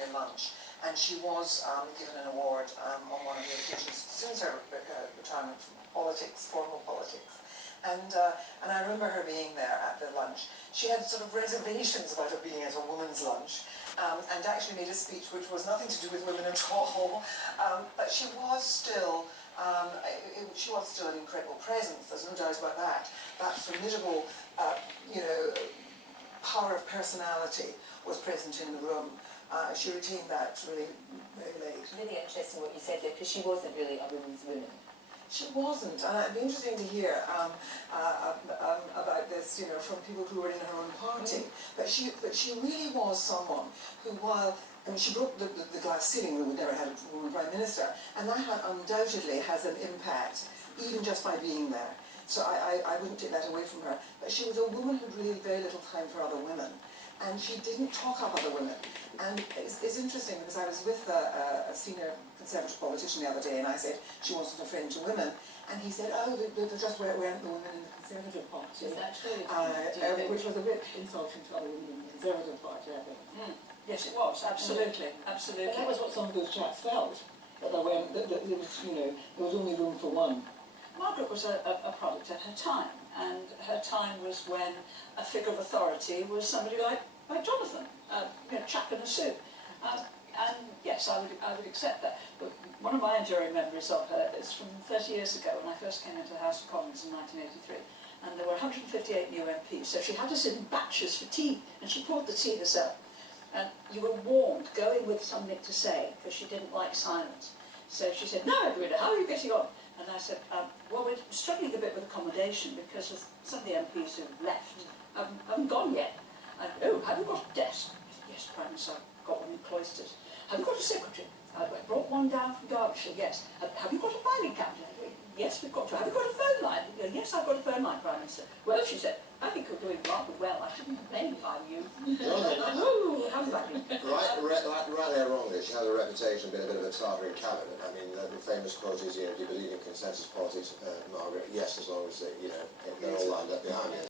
year lunch, and she was given an award on one of the occasions since her retirement from politics, formal politics. And I remember her being there at the lunch. She had sort of reservations about it being at a women's lunch, and actually made a speech which was nothing to do with women at all, but she was still an incredible presence, there's no doubt about that. That formidable, power of personality was present in the room. She retained that really very late. It's really interesting what you said there, because she wasn't really a woman's woman. She wasn't, and it'd be interesting to hear about this, from people who were in her own party. But she really was someone who, while she broke the glass ceiling, we would never had a woman prime minister, and that undoubtedly has an impact, even just by being there. So I wouldn't take that away from her. But she was a woman who had really very little time for other women, and she didn't talk up other women. And it's interesting because I was with a senior Conservative politician the other day, and I said she wasn't a friend to women, and he said, oh, there just weren't the women in the Conservative Party. Is that true? Which was a bit insulting to other women in the Conservative Party, I think. Yes, it was, absolutely, absolutely. But that was what some of those chaps felt, that there was only room for one. Margaret was a product of her time, and her time was when a figure of authority was somebody like Jonathan, chap in a suit. And yes, I would accept that. But one of my enduring memories of her is from 30 years ago when I first came into the House of Commons in 1983. And there were 158 new MPs, so she had us in batches for tea, and she poured the tea herself. And you were warned, go in with something to say, because she didn't like silence. So she said, "No, Edwina, how are you getting on?" And I said, well, we're struggling a bit with accommodation because some of the MPs who left haven't gone yet. And, oh, have you got a desk? Yes, Prime Minister, I've got one in Cloisters. Have you got a secretary? I brought one down from Derbyshire, yes. Have you got a filing cabinet? Yes, we've got to. Have you got a phone line? Yes, I've got a phone line, Prime Minister. Well, she said, I think you're doing rather well. I shouldn't complain if I'm you. Oh, how funny. Rightly or wrongly, she has a reputation of being a bit of a tartar in cabinet. I mean, the famous quote is, do you believe in consensus politics, Margaret? Yes, as long as, they're all lined up behind you.